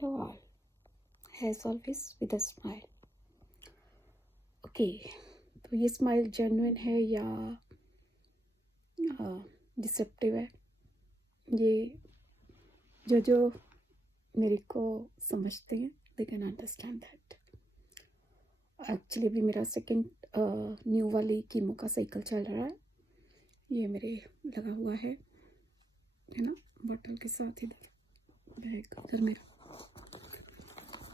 Hello all, as always with a smile. Okay, तो ये smile genuine है या डिसेप्टिव है, ये जो मेरे को समझते हैं they can understand that. Actually अभी मेरा सेकंड न्यू वाली कीमो का साइकिल चल रहा है. ये मेरे लगा हुआ है ना, बॉटल के साथ. इधर बैग, उधर मेरा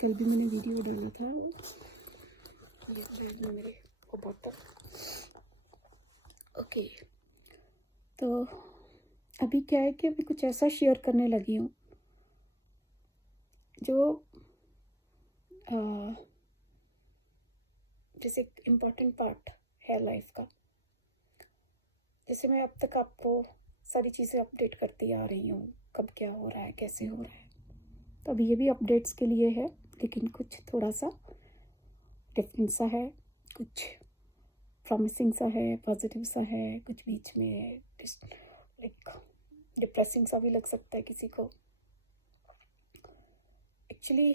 कल भी मैंने वीडियो डाला था. ये बैग में मेरे वो बॉटल. ओके, तो अभी क्या है कि अभी कुछ ऐसा शेयर करने लगी हूँ जो जैसे एक इम्पॉर्टेंट पार्ट है लाइफ का. जैसे मैं अब तक आपको सारी चीज़ें अपडेट करती आ रही हूँ, कब क्या हो रहा है, कैसे हो रहा है. तो अभी ये भी अपडेट्स के लिए है, लेकिन कुछ थोड़ा सा डिफरेंट सा है, कुछ प्रॉमिसिंग सा है, पॉजिटिव सा है, कुछ बीच में लाइक डिप्रेसिंग सा भी लग सकता है किसी को. एक्चुअली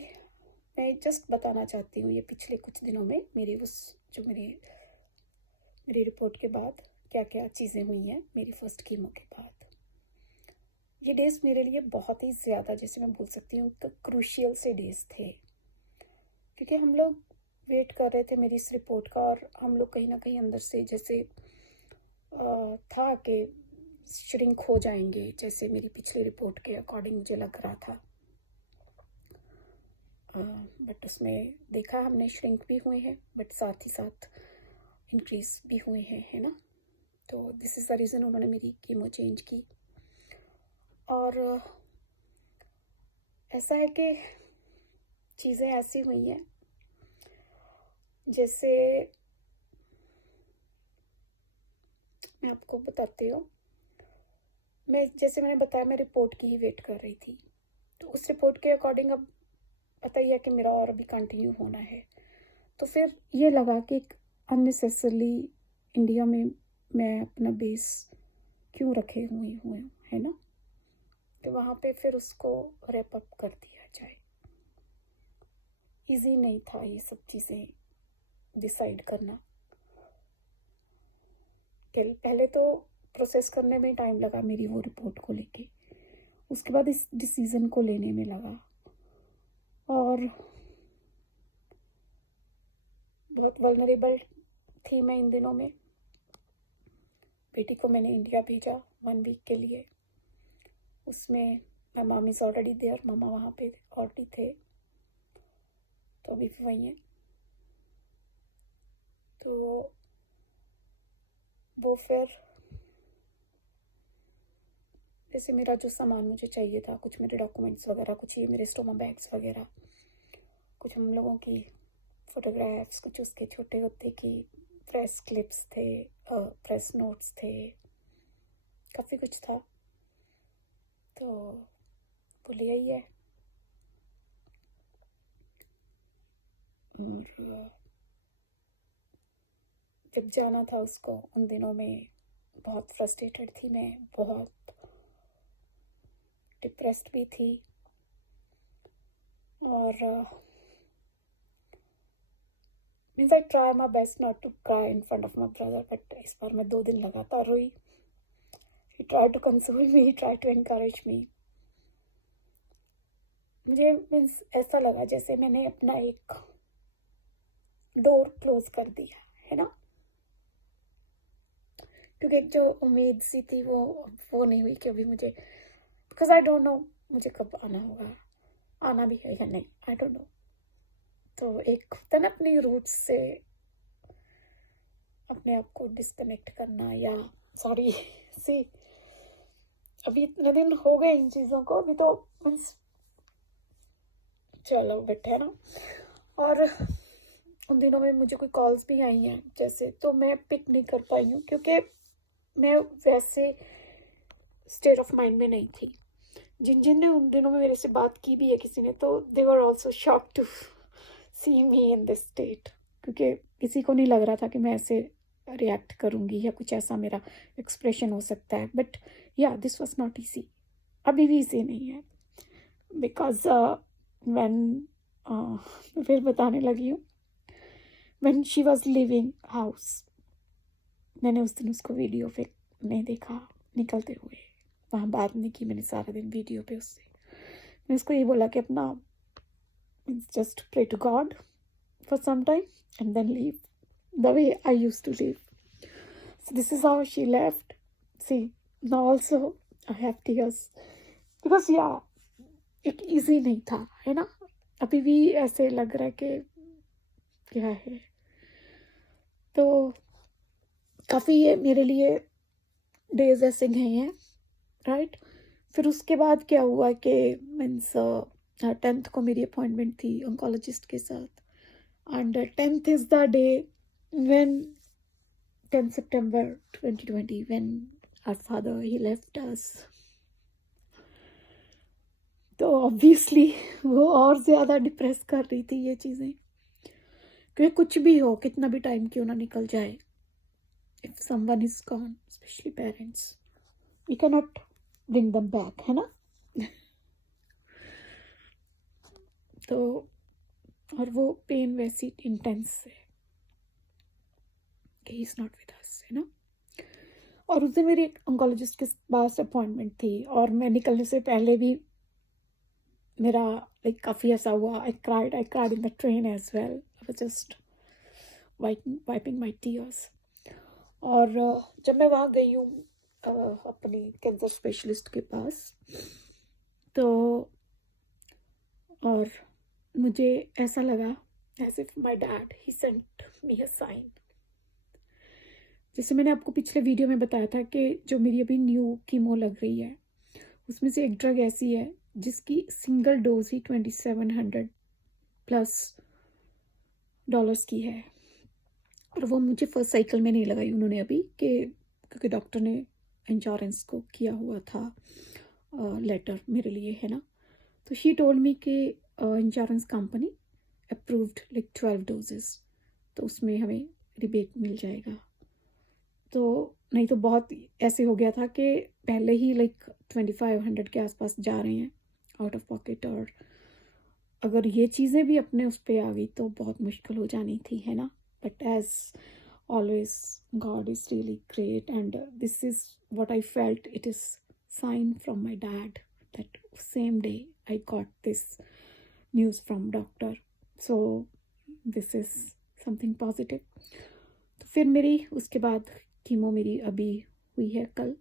मैं जस्ट बताना चाहती हूँ ये पिछले कुछ दिनों में मेरी रिपोर्ट के बाद क्या क्या चीज़ें हुई हैं मेरी फर्स्ट कीमो के बाद. ये डेज मेरे लिए बहुत ही ज़्यादा, जैसे मैं बोल सकती हूँ, क्रूशियल से डेज थे, क्योंकि हम लोग वेट कर रहे थे मेरी इस रिपोर्ट का, और हम लोग कहीं ना कहीं अंदर से जैसे था कि श्रिंक हो जाएंगे, जैसे मेरी पिछली रिपोर्ट के अकॉर्डिंग मुझे लग रहा था. बट उसमें देखा हमने श्रिंक भी हुए हैं, बट साथ ही साथ इंक्रीज भी हुए हैं, है ना. तो दिस इज़ द रीज़न उन्होंने मेरी कीमो चेंज की. और ऐसा है कि चीज़ें ऐसी हुई हैं जैसे मैं आपको बताती हूँ. जैसे मैंने बताया, मैं रिपोर्ट की ही वेट कर रही थी. तो उस रिपोर्ट के अकॉर्डिंग अब पता ही है कि मेरा और भी कंटिन्यू होना है. तो फिर ये लगा कि अननेसेसरली इंडिया में मैं अपना बेस क्यों रखे हुए है ना, तो वहाँ पे फिर उसको रैप अप कर दिया जाए. इजी नहीं था ये सब चीज़ें डिसाइड करना. पहले तो प्रोसेस करने में टाइम लगा मेरी वो रिपोर्ट को लेके, उसके बाद इस डिसीज़न को लेने में लगा. और बहुत वल्नरेबल थी मैं इन दिनों में. बेटी को मैंने इंडिया भेजा 1 वीक के लिए. उसमें my mom is already there, मामा वहाँ पे ऑलरेडी थे, तो अभी भी वहीं हैं. तो वो फिर जैसे मेरा जो सामान मुझे चाहिए था, कुछ मेरे डॉक्यूमेंट्स वगैरह, कुछ ये मेरे स्टोमा बैग्स वगैरह, कुछ हम लोगों की फ़ोटोग्राफ्स, कुछ उसके छोटे होते की प्रेस क्लिप्स थे, प्रेस नोट्स थे, काफ़ी कुछ था. तो वो ले आई है. और जब जाना था उसको, उन दिनों में बहुत फ्रस्ट्रेटेड थी मैं, बहुत डिप्रेस्ड भी थी. और means I try my best not to cry in front of my brother, but इस बार मैं 2 दिन लगातार रोई. He try to console me, he try to encourage me. मुझे मीन्स ऐसा लगा जैसे मैंने अपना एक डोर क्लोज कर दिया है ना, क्योंकि एक जो उम्मीद सी थी वो नहीं हुई कि अभी मुझे, बिकॉज आई डोंट नो मुझे कब आना होगा, आना भी है या नहीं, आई डोंट नो. तो एक होता ना अपनी रूट्स से अपने आप को डिस्कनेक्ट करना, या सॉरी सी अभी इतने दिन हो गए इन चीज़ों को, अभी तो मीन्स चलो बेटे है ना. और उन दिनों में मुझे कोई कॉल्स भी आई हैं जैसे, तो मैं पिक नहीं कर पाई हूँ, क्योंकि मैं वैसे स्टेट ऑफ माइंड में नहीं थी. जिन ने उन दिनों में मेरे से बात की भी है किसी ने, तो they were also shock to see me in this state, क्योंकि किसी को नहीं लग रहा था कि मैं ऐसे रिएक्ट करूँगी या कुछ ऐसा मेरा एक्सप्रेशन हो सकता है. बट या दिस वॉज नॉट ईजी, अभी भी इजी नहीं है, बिकॉज व्हेन फिर बताने लगी हूँ, when she was living house, मैंने उस दिन उसको वीडियो पे नहीं देखा निकलते हुए, वहाँ बात नहीं की मैंने सारा दिन वीडियो पे उससे। मैं उसको ये बोला कि अपना just pray to God for some time and then leave the way I used to leave. So this is how she left. See, now also I have tears because yeah, एक easy नहीं था, है ना? अभी भी ऐसे लग रहा है कि क्या है। तो काफ़ी ये मेरे लिए डेज ऐसे गए हैं, राइट? फिर उसके बाद क्या हुआ कि मीन्स 10th को मेरी अपॉइंटमेंट थी ऑन्कोलॉजिस्ट के साथ and 10th is the day when 10 September 2020 when our father he left us। तो ऑब्वियसली वो और ज़्यादा डिप्रेस कर रही थी ये चीज़ें, क्योंकि कुछ भी हो, कितना भी टाइम क्यों ना निकल जाए, if someone is gone, specially parents, we can not bring them back, है ना? तो और वो पेन वैसी इंटेंस है कि he is not with us, है ना? और उस दिन मेरी एक ऑन्कोलॉजिस्ट के पास अपॉइंटमेंट थी और मैं निकलने से पहले भी मेरा लाइक काफ़ी ऐसा हुआ, I cried in the train as well, I was just wiping my tears. और जब मैं वहाँ गई हूँ अपनी कैंसर स्पेशलिस्ट के पास, तो और मुझे ऐसा लगा as if my dad he sent me a sign. जैसे मैंने आपको पिछले वीडियो में बताया था कि जो मेरी अभी न्यू कीमो लग रही है उसमें से एक ड्रग ऐसी है जिसकी सिंगल डोज ही $2700+ की है, और वो मुझे फर्स्ट साइकिल में नहीं लगाई उन्होंने अभी, क्योंकि डॉक्टर ने इंश्योरेंस को किया हुआ था लेटर मेरे लिए, है ना? तो शी टोल्ड मी कि insurance company approved like 12 doses, तो उसमें हमें रिबेट मिल जाएगा। तो नहीं तो बहुत ऐसे हो गया था कि पहले ही लाइक 2500 के आसपास जा रहे हैं आउट ऑफ पॉकेट, और अगर ये चीज़ें भी अपने उस पर आ गई तो बहुत मुश्किल हो जानी थी, है ना? But as always God is really great and this is what I felt, it is sign from my dad that same day I got this news from doctor, so this is something positive. तो फिर मेरी उसके बाद chemo मेरी अभी हुई है कल,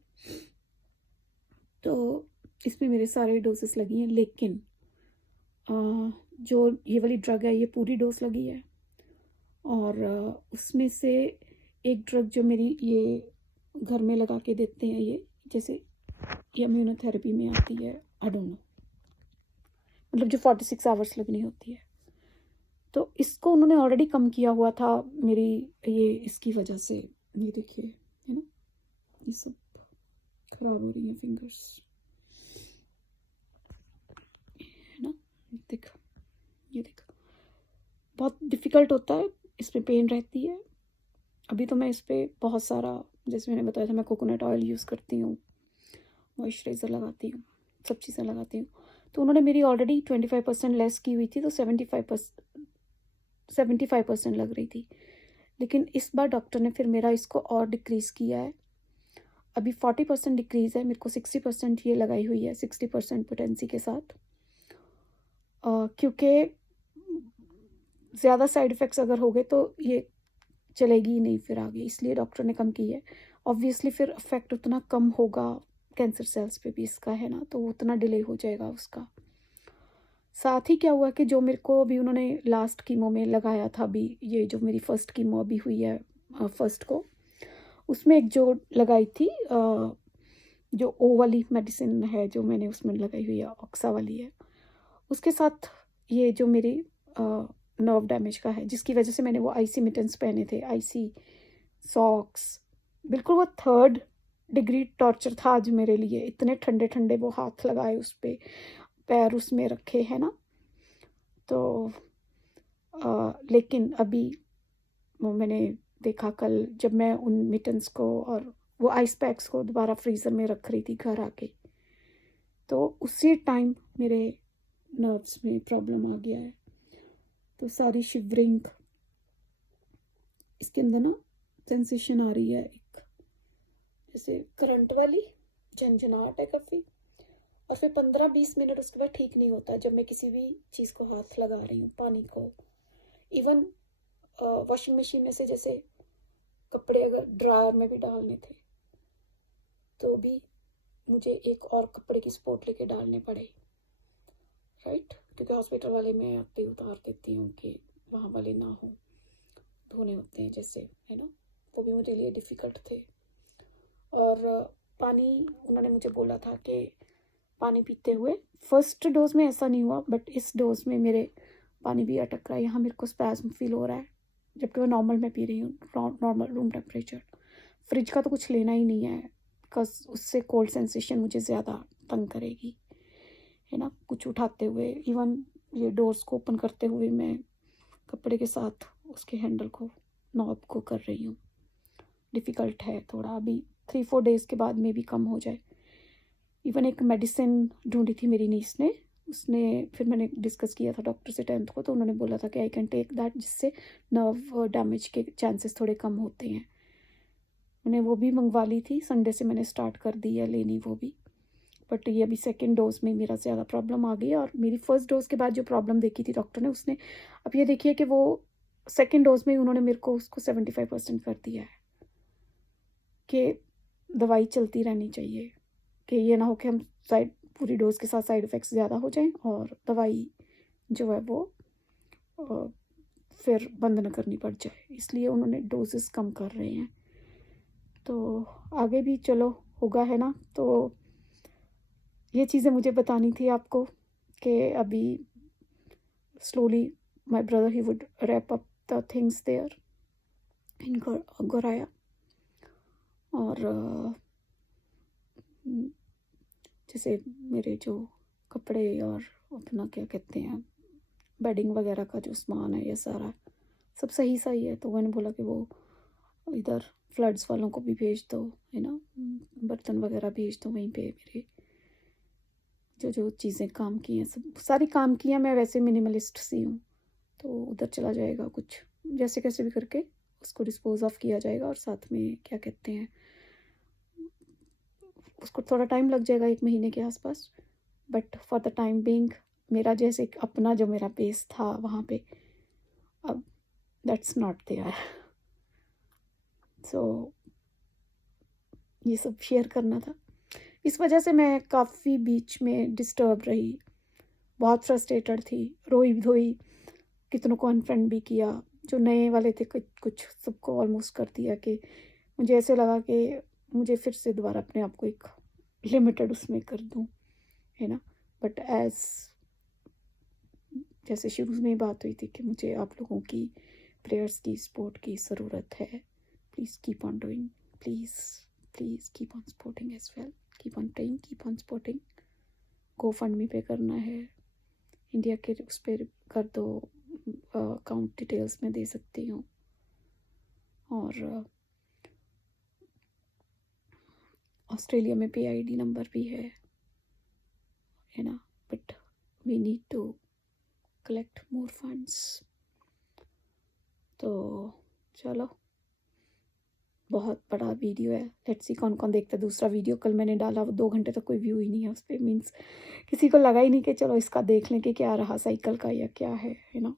तो इसमें मेरे सारे डोसेस लगी हैं, लेकिन जो ये वाली ड्रग है ये पूरी डोज लगी है, और उसमें से एक ड्रग जो मेरी ये घर में लगा के देते हैं, ये जैसे ये इम्यूनोथेरेपी में आती है, आई डोंट नो, मतलब जो 46 आवर्स लगनी होती है, तो इसको उन्होंने ऑलरेडी कम किया हुआ था मेरी ये इसकी वजह से। ये देखिए, है ना, ये सब खराब हो रही हैं फिंगर्स, है ना? देखो, ये देखो, बहुत डिफ़िकल्ट होता है, इसमें पेन रहती है। अभी तो मैं इस पर बहुत सारा, जैसे मैंने बताया था, मैं कोकोनट ऑयल यूज़ करती हूँ, मॉइस्चराइज़र लगाती हूँ, सब चीज़ें लगाती हूँ। तो उन्होंने मेरी ऑलरेडी 25% लेस की हुई थी, तो 75% लग रही थी, लेकिन इस बार डॉक्टर ने फिर मेरा इसको और डिक्रीज़ किया है। अभी 40% डिक्रीज़ है, मेरे को 60% ये लगाई हुई है, 60% पोटेंसी के साथ, क्योंकि ज़्यादा साइड इफ़ेक्ट्स अगर हो गए तो ये चलेगी ही नहीं फिर आगे, इसलिए डॉक्टर ने कम की है। ऑब्वियसली फिर इफेक्ट उतना कम होगा कैंसर सेल्स पे भी इसका, है ना, तो उतना डिले हो जाएगा उसका। साथ ही क्या हुआ कि जो मेरे को अभी उन्होंने लास्ट कीमो में लगाया था, अभी ये जो मेरी फर्स्ट कीमो अभी हुई है फर्स्ट को, उसमें एक जो लगाई थी जो ओ वाली मेडिसिन है जो मैंने उसमें लगाई हुई है, ऑक्सा वाली है, उसके साथ ये जो मेरी नर्व डैमेज का है, जिसकी वजह से मैंने वो आईसी मिटन्स पहने थे, आईसी सॉक्स, बिल्कुल वो 3rd डिग्री टॉर्चर था आज मेरे लिए, इतने ठंडे ठंडे वो हाथ लगाए उस पर, पैर उसमें रखे, है ना? तो लेकिन अभी वो मैंने देखा कल जब मैं उन मिटन्स को और वो आइस पैक्स को दोबारा फ्रीज़र में रख रही थी घर आके, तो उसी टाइम मेरे नर्व्स में प्रॉब्लम आ गया है, तो सारी शिवरिंग, इसके अंदर ना सेंसेशन आ रही है एक जैसे करंट वाली, झंझनाहट है काफ़ी। और फिर 15-20 मिनट उसके बाद ठीक नहीं होता जब मैं किसी भी चीज़ को हाथ लगा रही हूँ, पानी को। इवन वॉशिंग मशीन में से जैसे कपड़े अगर ड्रायर में भी डालने थे तो भी मुझे एक और कपड़े की सपोर्ट लेके डालने पड़े, राइट, क्योंकि हॉस्पिटल वाले मैं आते ही उतार देती हूँ कि वहाँ वाले ना हो, धोने होते हैं जैसे, है ना, वो भी मेरे लिए डिफ़िकल्ट थे। और पानी उन्होंने मुझे बोला था कि पानी पीते हुए, फर्स्ट डोज में ऐसा नहीं हुआ बट इस डोज में मेरे पानी भी अटक रहा है, यहाँ मेरे को स्पैज्म फील हो रहा है, जबकि मैं नॉर्मल में पी रही हूँ, नॉर्मल रूम टेम्परेचर। फ्रिज का तो कुछ लेना ही नहीं है बिकॉज उससे कोल्ड सेंसेशन मुझे ज़्यादा तंग करेगी, है ना, कुछ उठाते हुए। इवन ये डोर्स को ओपन करते हुए मैं कपड़े के साथ उसके हैंडल को, नॉब को कर रही हूँ। डिफ़िकल्ट है थोड़ा, अभी 3-4 डेज़ के बाद में भी कम हो जाए। इवन एक मेडिसिन ढूंढी थी मेरी नीस ने, उसने, फिर मैंने डिस्कस किया था डॉक्टर से 10th को, तो उन्होंने बोला था कि आई कैन टेक दैट, जिससे नर्व डैमेज के चांसेस थोड़े कम होते हैं। मैंने वो भी मंगवा ली थी, संडे से मैंने स्टार्ट कर दी है लेनी वो भी। बट ये अभी सेकेंड डोज में मेरा ज़्यादा प्रॉब्लम आ गई है, और मेरी फर्स्ट डोज के बाद जो प्रॉब्लम देखी थी डॉक्टर ने, उसने अब ये देखिए कि वो सेकेंड डोज में उन्होंने मेरे को उसको 75% कर दिया है कि दवाई चलती रहनी चाहिए, कि ये ना हो कि हम साइड पूरी डोज के साथ साइड इफ़ेक्ट्स ज़्यादा हो जाएं और दवाई जो है वो फिर बंद ना करनी पड़ जाए, इसलिए उन्होंने डोजेस कम कर रहे हैं। तो आगे भी चलो होगा, है ना। तो ये चीज़ें मुझे बतानी थी आपको कि अभी slowly my brother he would wrap up the things there in Goraya. और जैसे मेरे जो कपड़े और अपना क्या कहते हैं बेडिंग वगैरह का जो सामान है, ये सारा सब सही सही है। तो मैंने बोला कि वो इधर फ्लड्स वालों को भी भेज दो, है ना, बर्तन वगैरह भेज दो, वहीं पे मेरे जो जो चीज़ें काम की हैं सब सारी काम की हैं। मैं वैसे मिनिमलिस्ट सी हूँ, तो उधर चला जाएगा, कुछ जैसे कैसे भी करके उसको डिस्पोज ऑफ किया जाएगा। और साथ में क्या कहते हैं, उसको थोड़ा टाइम लग जाएगा, 1 महीने के आसपास, but for the time being मेरा जैसे अपना जो मेरा बेस था वहाँ पे, अब दैट्स नॉट देयर। सो ये सब शेयर करना था। इस वजह से मैं काफ़ी बीच में डिस्टर्ब रही, बहुत फ्रस्ट्रेटेड थी, रोई धोई, कितनों को अनफ्रेंड भी किया, जो नए वाले थे कुछ सबको ऑलमोस्ट कर दिया, कि मुझे ऐसे लगा कि मुझे फिर से दोबारा अपने आप को एक लिमिटेड उसमें कर दूं, है ना। बट एज जैसे शुरू में बात हुई थी कि मुझे आप लोगों की प्रेयर्स की, सपोर्ट की ज़रूरत है। Please keep on doing, please keep on supporting as well, keep on praying, keep on supporting. GoFundMe पे करना है, इंडिया के उस पर कर दो, अकाउंट डिटेल्स में दे सकती हूँ। और ऑस्ट्रेलिया में PID नंबर भी है ना, but we need to collect more funds. तो चलो, बहुत बड़ा वीडियो है, लेट्स सी कौन कौन देखता है। दूसरा वीडियो कल मैंने डाला, वो 2 घंटे तक कोई व्यू ही नहीं है उस पर, मीन्स किसी को लगा ही नहीं कि चलो इसका देख लें कि क्या रहा साइकिल का या क्या है ना।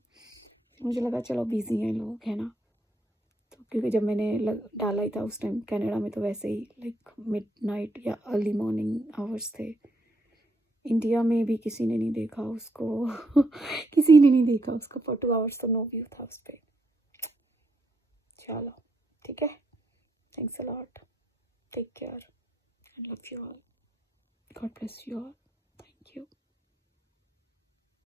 मुझे लगा चलो बिजी हैं लोग, है ना। तो क्योंकि जब मैंने डाला ही था उस टाइम कनाडा में, तो वैसे ही लाइक मिडनाइट या अर्ली मॉर्निंग आवर्स थे। इंडिया में भी किसी ने नहीं देखा उसको किसी ने नहीं देखा उसको, for 2 hours तो नो व्यू था उस पर। चलो ठीक है, thanks a lot, take care, I love you all, God bless you all, thank you.